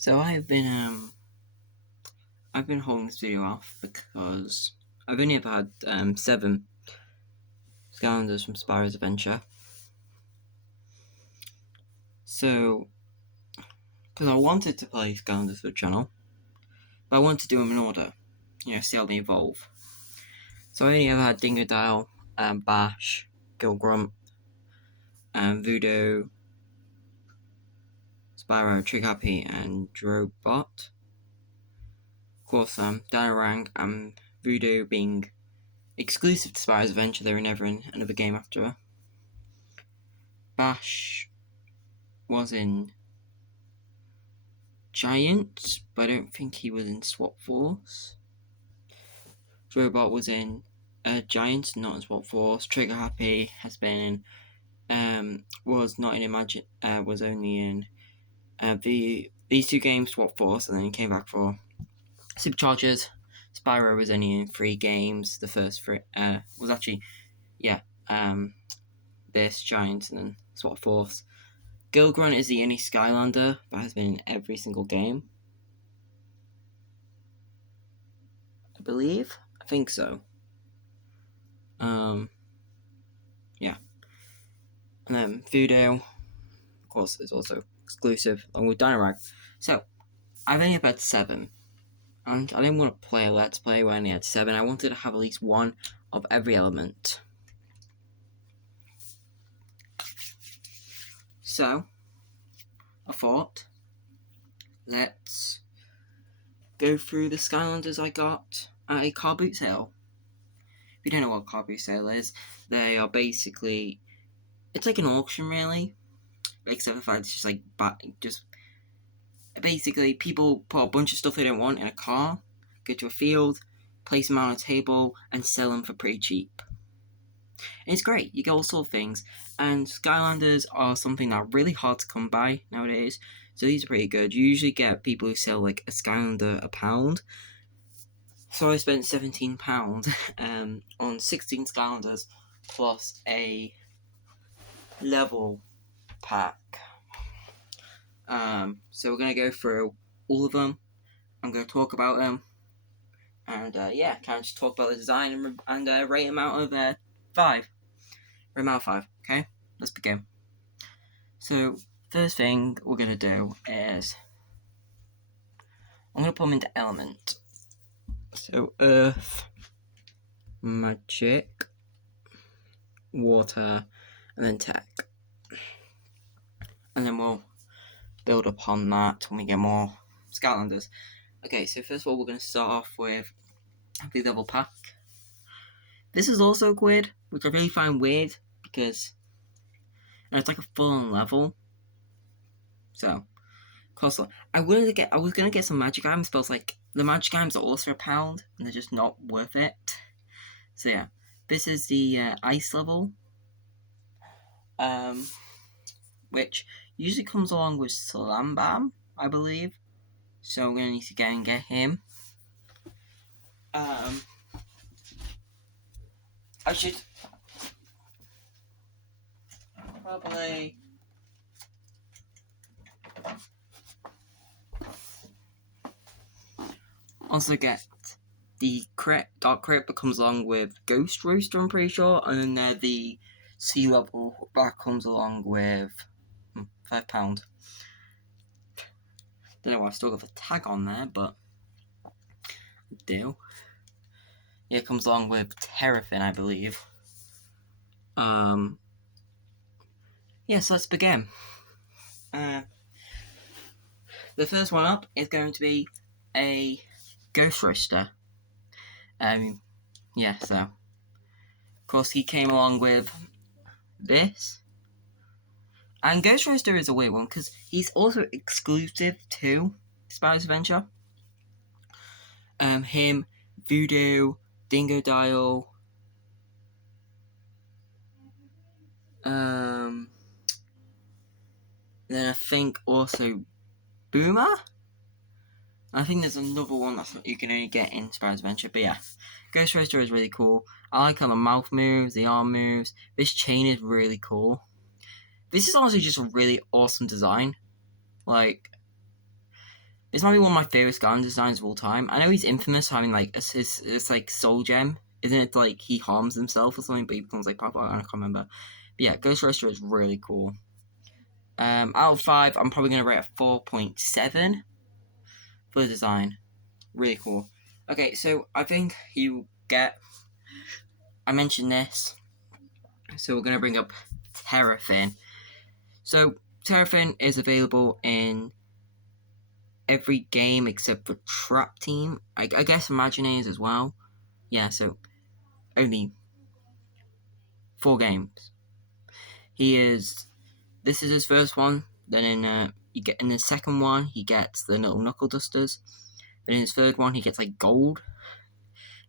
So I've been holding this video off because I've only ever had 7 Skylanders from Spyro's Adventure. So, because I wanted to play Skylanders for the channel, but I wanted to do them in order, see how they evolve. So I only ever had Dingodile, Bash, Gilgrunt, Voodoo, Spyro, Trighappy, and Drobot. Of course, Dynarang and Voodoo being exclusive to Spyro's Adventure, they were never in another game after her. Bash was in Giant, but I don't think he was in Swap Force. Drobot was in Giant, not in Swap Force. Trigger Happy has been in, was not in Imagine, was only in these 2 games, Swap Force, and then he came back for Superchargers. Spyro was only in 3 games. The first 3 was actually, this Giant and then Swap Force. Gilgrunt is the only Skylander that has been in every single game. I believe. I think so. Yeah. And then Voodoo, of course, is also exclusive, along with Dynarang. So, I've only had 7. And I didn't want to play a Let's Play where I only had 7. I wanted to have at least 1 of every element. So, I thought, let's go through the Skylanders I got at a car boot sale. If you don't know what a car boot sale is, they are basically, it's like an auction really, except for the fact it's just basically people put a bunch of stuff they don't want in a car, go to a field, place them on a table, and sell them for pretty cheap. And it's great, you get all sorts of things, and Skylanders are something that are really hard to come by nowadays, so these are pretty good. You usually get people who sell like a Skylander a pound, so I spent £17 on 16 Skylanders plus a level pack. So we're going to go through all of them, I'm going to talk about them, and kind of just talk about the design and rate them out of 5. Rate them out of 5, okay? Let's begin. So, first thing we're going to do is, I'm going to put them into element. So, Earth, Magic, Water, and then Tech. And then we'll build upon that when we get more Skylanders. Okay, so first of all, we're going to start off with the level pack. This is also weird, which I really find weird because it's like a full-on level. So, cost. I was gonna get some magic items, but like the magic items are also a pound, and they're just not worth it. So yeah, this is the ice level, which usually comes along with Slam Bam, I believe. So we're gonna need to go and get him. I should probably also get the Dark Crypt that comes along with Ghost Roaster, I'm pretty sure, and then the sea level that comes along with £5. Don't know why I've still got the tag on there, but deal. Yeah, it comes along with Terrafin, I believe. So let's begin. The first one up is going to be a Ghost Roaster. So of course he came along with this. And Ghost Roaster is a weird one because he's also exclusive to Spyro's Adventure. Him, Voodoo, Dingodile, then I think also Boomer. I think there's another one that you can only get in Spyro's Adventure, but yeah, Ghost Roaster is really cool. I like how the mouth moves, the arm moves. This chain is really cool. This is honestly just a really awesome design. Like, This might be one of my favorite Skylander designs of all time. I know he's infamous for having like his like soul gem. Isn't it like he harms himself or something, but he becomes like Papa? I can't remember. But yeah, Ghost Roaster is really cool. Out of 5, I'm probably gonna rate a 4.7 for the design. Really cool. Okay, so I think you get. I mentioned this, so we're gonna bring up Terrafin. So Terrafin is available in every game except for Trap Team. I guess Imagineers as well. Yeah, so only 4 games. This is his first one. Then in the second one he gets the little knuckle dusters. Then in his third one he gets like gold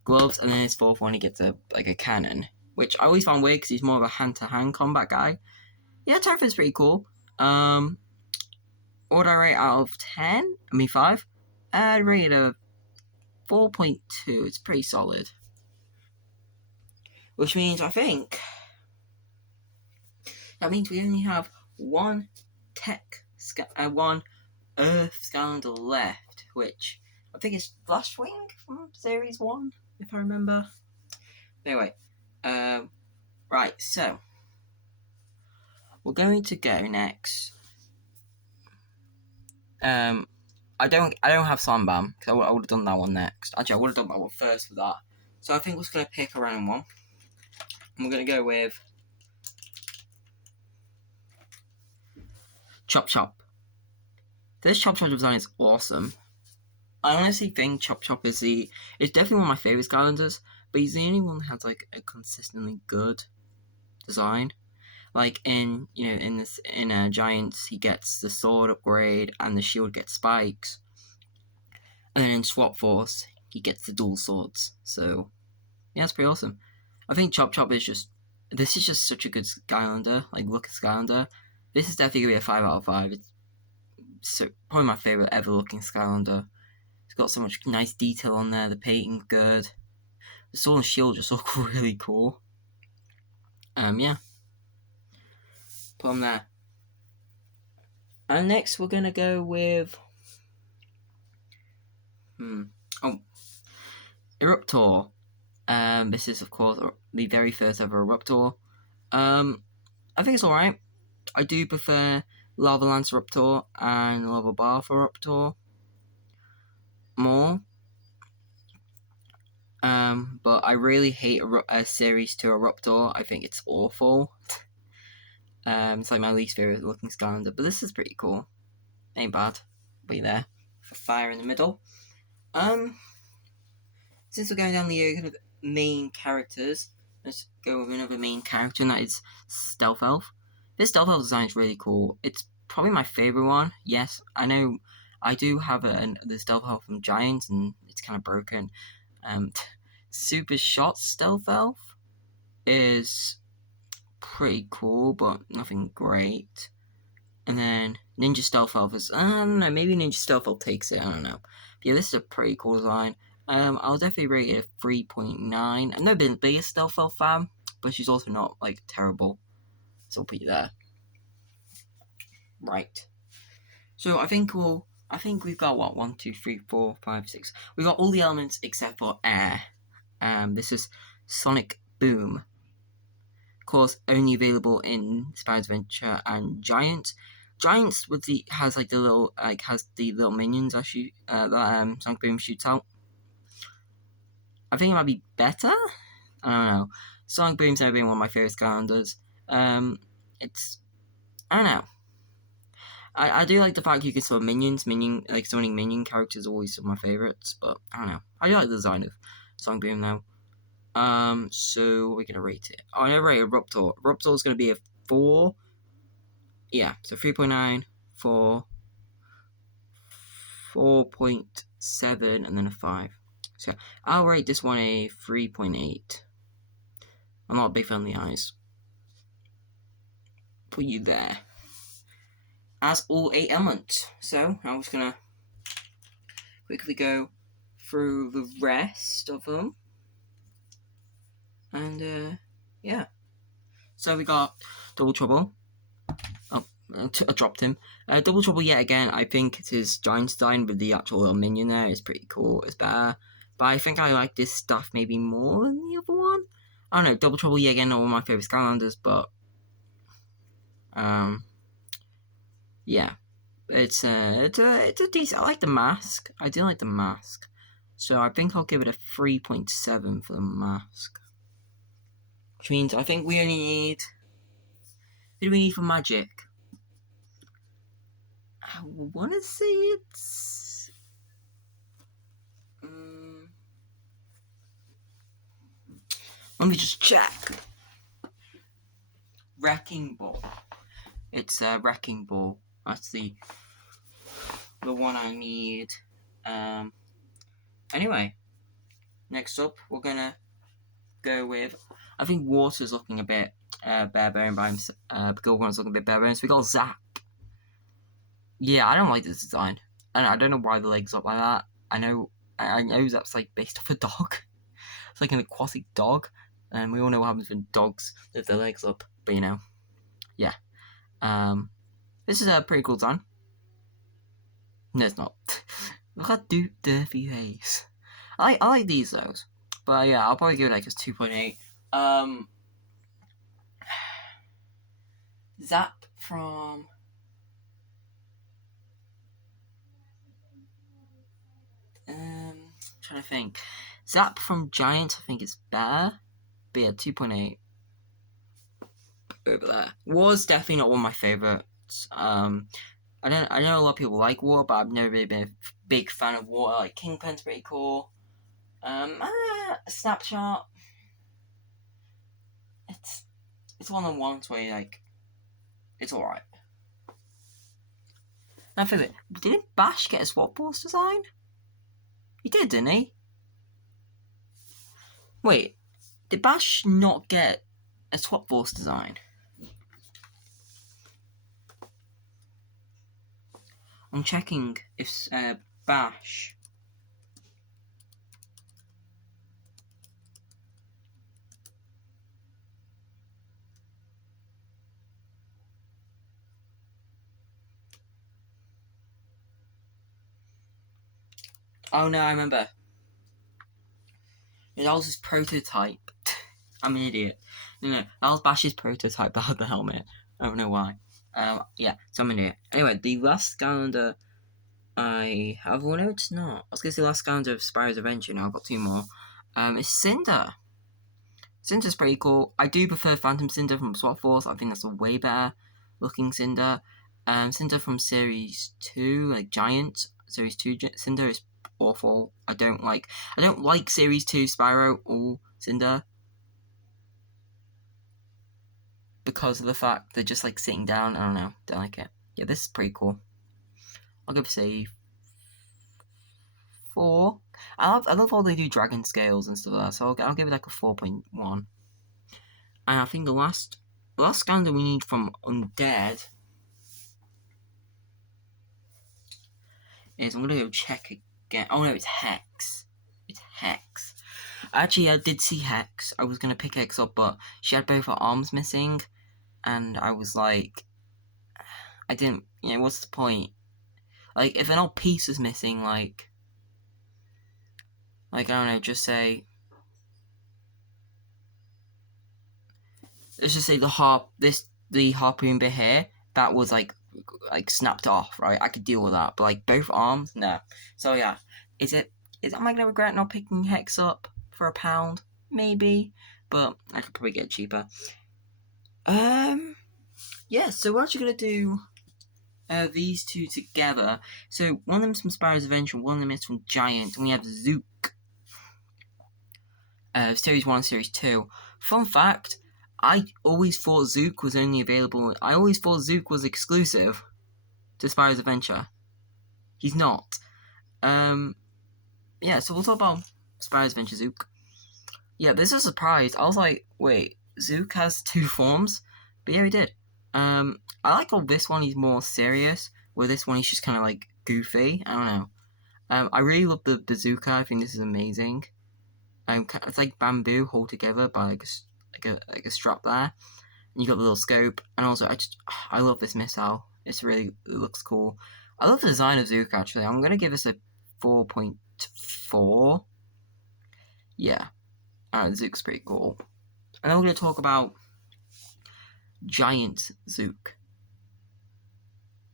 gloves, and then his fourth one he gets a cannon, which I always found weird because he's more of a hand-to-hand combat guy. Yeah, Terrafin's pretty cool. What would I rate out of 10? 5? I'd rate it a 4.2. It's pretty solid. Which means I think that means we only have one Earth Skylander left, which I think is Flashwing from Series 1, if I remember. Anyway, right, so we're going to go next. I don't have Slam because I would have done that one next. Actually, I would have done that one first for that. So I think we're just going to pick a random one. And we're going to go with Chop Chop. This Chop Chop design is awesome. I honestly think Chop Chop is definitely one of my favourite Skylanders, but he's the only one that has like a consistently good design. Like in Giants, he gets the sword upgrade and the shield gets spikes, and then in Swap Force he gets the dual swords. So yeah, it's pretty awesome. I think Chop Chop is just such a good Skylander, like looking Skylander. This is definitely gonna be a 5 out of 5. It's probably my favorite ever looking Skylander. It's got so much nice detail on there. The painting's good. The sword and shield just look really cool. Yeah. Put them there. And next we're gonna go with Eruptor. This is of course the very first ever Eruptor. I think it's alright. I do prefer Lava Lance Eruptor and Lava Bath Eruptor more. But I really hate a Series 2 Eruptor. I think it's awful. It's like my least favorite looking Skylander, but this is pretty cool. Ain't bad. Be there for fire in the middle. Since we're going down the kind of main characters, let's go with another main character, and that is Stealth Elf. This Stealth Elf design is really cool. It's probably my favorite one. Yes, I know I do have the Stealth Elf from Giants, and it's kind of broken. Super Shot Stealth Elf is pretty cool, but nothing great. And then Ninja Stealth Elf is, I don't know, maybe Ninja Stealth Elf takes it, I don't know. But yeah, this is a pretty cool design. I'll definitely rate it a 3.9. I've never been the biggest Stealth Elf fan, but she's also not, like, terrible. So I'll put you there. Right. So I think we've got, 1, 2, 3, 4, 5, 6. We've got all the elements except for air. This is Sonic Boom. Of course, only available in Spyro's Adventure and Giants. Giants has the little minions that Sonic Boom shoots out. I think it might be better. I don't know. Sonic Boom's never been one of my favorite Skylanders. I don't know. I do like the fact you can summon minions. Summoning minion characters are always some of my favorites, but I don't know. I do like the design of Sonic Boom now. So we're gonna rate it. I'm gonna rate Eruptor. Eruptor is gonna be a 4. Yeah, so 3.9, 4, 4.7, and then a 5. So I'll rate this one a 3.8. I'm not a big fan of the eyes. Put you there. As all 8 elements. So I'm just gonna quickly go through the rest of them. And yeah. So we got Double Trouble. Oh, I dropped him. Double Trouble yet again. I think it's his giant design with the actual little minion there. It's pretty cool. It's better. But I think I like this stuff maybe more than the other one. I don't know. Double Trouble yet again, not one of my favorite Skylanders, but yeah, it's a decent. I like the mask. I do like the mask. So I think I'll give it a 3.7 for the mask. Which means I think we only need. What do we need for magic? I want to say it's. Let me just check. Wrecking Ball. It's a Wrecking Ball. That's the one I need. Anyway, next up we're gonna go with. I think Water's looking a bit bare bone by himself. Gilgron's looking a bit bare bone. So we got Zap. Yeah, I don't like this design, and I don't know why the legs up like that. I know Zap's like based off a dog. It's like an aquatic dog, and we all know what happens when dogs lift their legs up. But yeah. This is a pretty cool design. No, it's not. Look at Durfy face. I like these though, but yeah, I'll probably give it like a 2.8. Zap from. Trying to think. Zap from Giant, I think is better. But yeah, 2.8. Over there. Was definitely not one of my favorites. I know a lot of people like Water, but I've never really been a big fan of Water. Like Kingpin's pretty cool. Snapshot. It's one of the ones where like it's alright. I feel it. Didn't Bash get a Swap Force design? He did, didn't he? Wait, did Bash not get a Swap Force design? I'm checking if Bash. Oh no, I remember. That was his prototype. I'm an idiot. No, that was Bash's prototype that had the helmet. I don't know why. Yeah, so I'm an idiot. Anyway, the last Skylander I have. Well, no, it's not. I was going to say last Skylander of Spyro's Adventure. Now I've got two more. It's Cinder. Cinder's pretty cool. I do prefer Phantom Cinder from Swap Force. I think that's a way better looking Cinder. Cinder from Series 2, like Giant. Series 2 Cinder is awful. I don't like Series 2 Spyro or Cinder because of the fact they're just like sitting down. I don't know. Don't like it. Yeah, this is pretty cool. I'll give say 4. I love how they do dragon scales and stuff like that. So I'll give it like a 4.1. And I think the last Skylander we need from Undead is I'm gonna go check again. Oh no, it's Hex. It's Hex. Actually, I did see Hex. I was gonna pick Hex up, but she had both her arms missing, and I was like, I didn't. What's the point? Like, if an old piece is missing, like I don't know, just say. Let's just say the harpoon bit here that was like snapped off, right? I could deal with that, but like both arms, no. So yeah, am I gonna regret not picking Hex up for £1? Maybe, but I could probably get it cheaper. Yeah. So we're actually gonna do these two together. So one of them's from Spyro's Adventure, one of them is from Giant, and we have Zook. Series 1 and Series 2. Fun fact, I always thought Zook was only available. I always thought Zook was exclusive to Spyro's Adventure. He's not. Yeah, so we'll talk about Spyro's Adventure Zook. Yeah, this is a surprise. I was like, wait, Zook has 2 forms? But yeah, he did. I like how this one he's more serious, where this one he's just kind of like goofy. I don't know. I really love the bazooka. I think this is amazing. It's like bamboo hold together by like a strap there. You got the little scope, and also I love this missile. It looks cool. I love the design of Zook actually. I'm gonna give this a 4.4. Yeah, Zook's pretty cool. And then we're gonna talk about Giant Zook.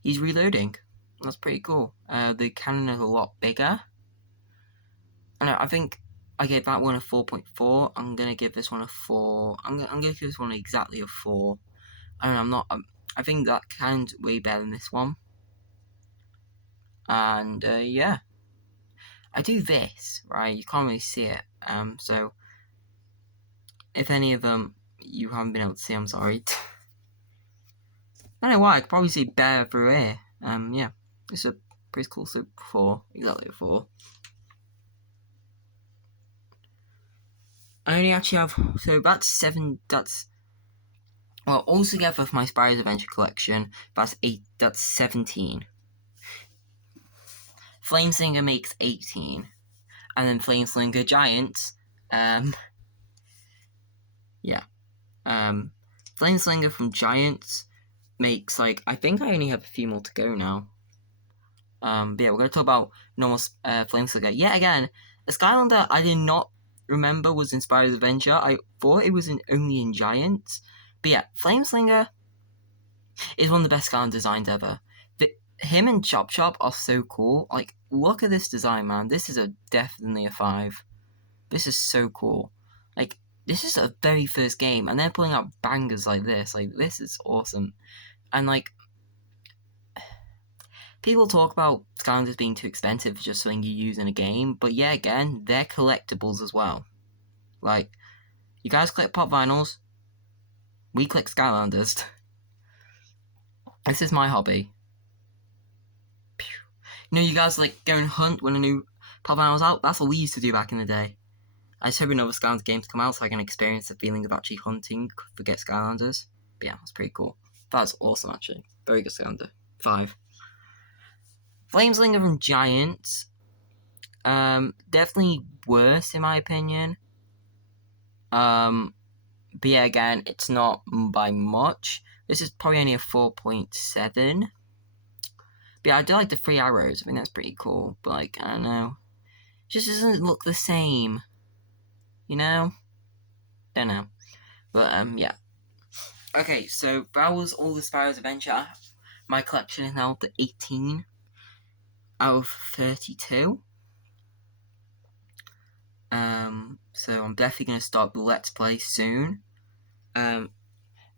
He's reloading. That's pretty cool. The cannon is a lot bigger. I think I gave that one a 4.4. I'm gonna give this one a 4. I'm gonna give this one exactly a 4. I think that cannon's way better than this one. And yeah, I do this right. You can't really see it. So if any of them you haven't been able to see, I'm sorry. I don't know why. I could probably see better through here. Yeah, it's a pretty cool Super 4. Exactly a 4. I only actually have, so that's 7, well, altogether for my Spyro's Adventure collection, that's 17. Flameslinger makes 18, and then Flameslinger Giants, yeah, Flameslinger from Giants makes, like, I think I only have a few more to go now. But yeah, we're going to talk about normal Flameslinger. Yet again, the Skylander I did not remember was in Spyro's Adventure. I thought it was only in Giants. But yeah, Flameslinger is one of the best Skylander designs ever. Him and Chop Chop are so cool. Like, look at this design, man. This is definitely a 5. This is so cool. Like, this is a very first game, and they're pulling out bangers like this. Like, this is awesome. And, like, people talk about Skylanders being too expensive for just something you use in a game, but yeah, again, they're collectibles as well. Like, you guys collect pop vinyls, we collect Skylanders. This is my hobby. You know, you guys like go and hunt when a new pop vinyl was out? That's what we used to do back in the day. I just hope another Skylanders games come out so I can experience the feeling of actually hunting for get Skylanders. But yeah, that's pretty cool. That's awesome, actually. Very good Skylander. 5. Flameslinger from Giants, definitely worse in my opinion. But yeah, again, it's not by much. This is probably only a 4.7. But yeah, I do like the 3 arrows. I think that's pretty cool. But like, I don't know, it just doesn't look the same. You know? Don't know. But yeah. Okay, so that was all the Spyro's Adventure. My collection is now up to 18 out of 32. So I'm definitely going to start the Let's Play soon.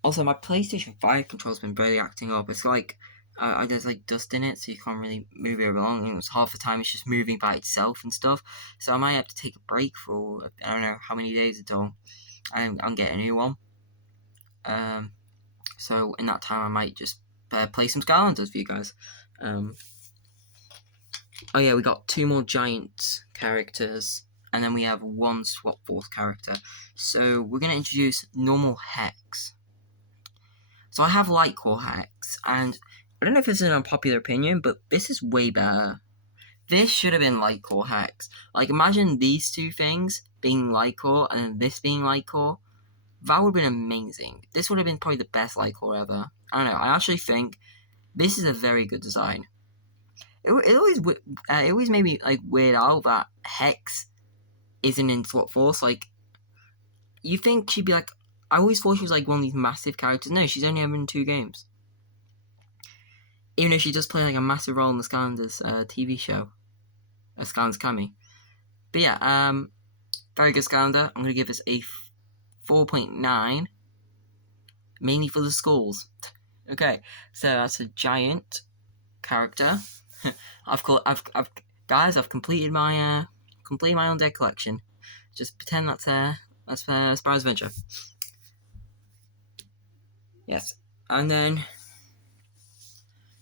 Also, my PlayStation 5 control's been really acting up. It's like, there's like dust in it, so you can't really move it along. And it's half the time it's just moving by itself and stuff. So I might have to take a break for, I don't know how many days until I'm getting a new one. So in that time I might just play some Skylanders for you guys. Oh yeah, we got 2 more giant characters, and then we have 1 Swap Force character. So we're going to introduce normal Hex. So I have Light Core Hex, and I don't know if this is an unpopular opinion, but this is way better. This should have been Light Core Hex. Like, imagine these 2 things being Light Core, and then this being Light Core. That would have been amazing. This would have been probably the best Light Core ever. I don't know, I actually think this is a very good design. It always made me like weird out that Hex isn't in Swap Force. Like, you think she'd be like, I always thought she was like one of these massive characters. No, she's only ever in 2 games. Even though she does play like a massive role in the Skylanders TV show, Skylanders Kami. But yeah, very good Skylander. I'm gonna give this a 4.9, mainly for the skulls. Okay, so that's a giant character. I've completed my undead collection. Just pretend that's Spyro's Adventure. Yes, and then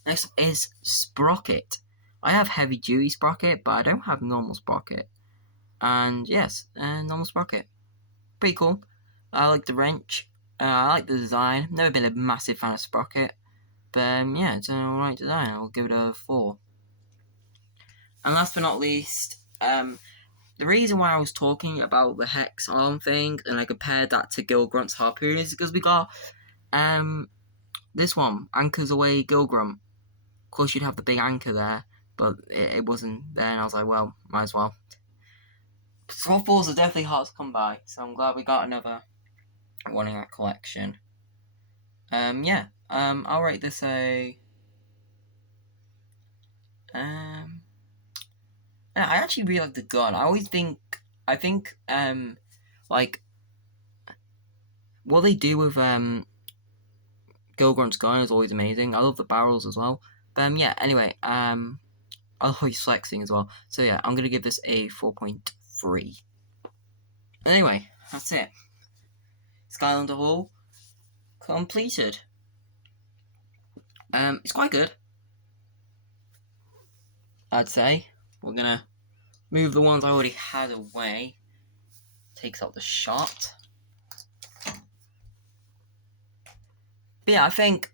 next is Sprocket. I have heavy duty Sprocket, but I don't have normal Sprocket. And yes, normal Sprocket, pretty cool. I like the wrench. I like the design. Never been a massive fan of Sprocket, but yeah, it's an alright design. I'll give it a 4. And last but not least, the reason why I was talking about the Hex arm thing and I compared that to Gil Grunt's harpoon is because we got This one, Anchors Away Gilgrum. Of course, you'd have the big anchor there, but it wasn't there, and I was like, well, might as well. Swap balls are definitely hard to come by, so I'm glad we got another one in our collection. I'll rate this I actually really like the gun. I think, like, what they do with, Gilgrum's gun is always amazing. I love the barrels as well. But, anyway, I love he's flexing as well. So, yeah, I'm going to give this a 4.3. Anyway, that's it. Skylander haul completed. It's quite good, I'd say. We're gonna move the ones I already had away. Takes up the shot. But yeah, I think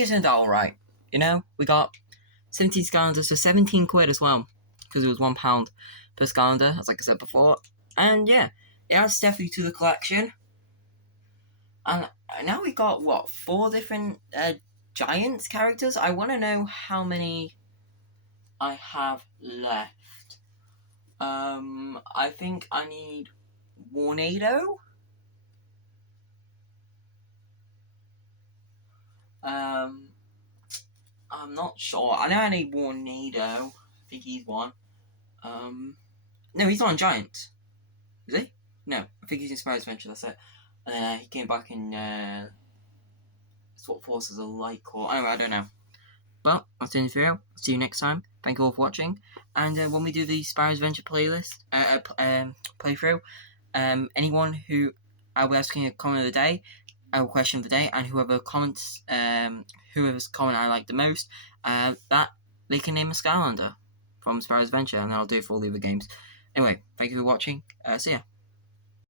it's turned out alright. We got 17 Skylanders for 17 quid as well, because it was £1 per Skylander, as like I said before. And yeah, it adds definitely to the collection. And now we got, 4 different Giants characters? I want to know how many I have left. I think I need Warnado. I'm not sure. I know I need Warnado. I think he's one. No, he's not on Giants. Is he? No, I think he's in Spyro's Adventure, that's it. And then he came back in Swap Forces alike, or anyway, I don't know. But that's the end of the video. I'll see you next time. Thank you all for watching. And when we do the Spyro's Adventure playlist, playthrough, anyone who I'll be asking a comment of the day, a question of the day, and whoever comments, whoever's comment I like the most, that they can name a Skylander from Spyro's Adventure, and then I'll do it for all the other games. Anyway, thank you for watching. See ya.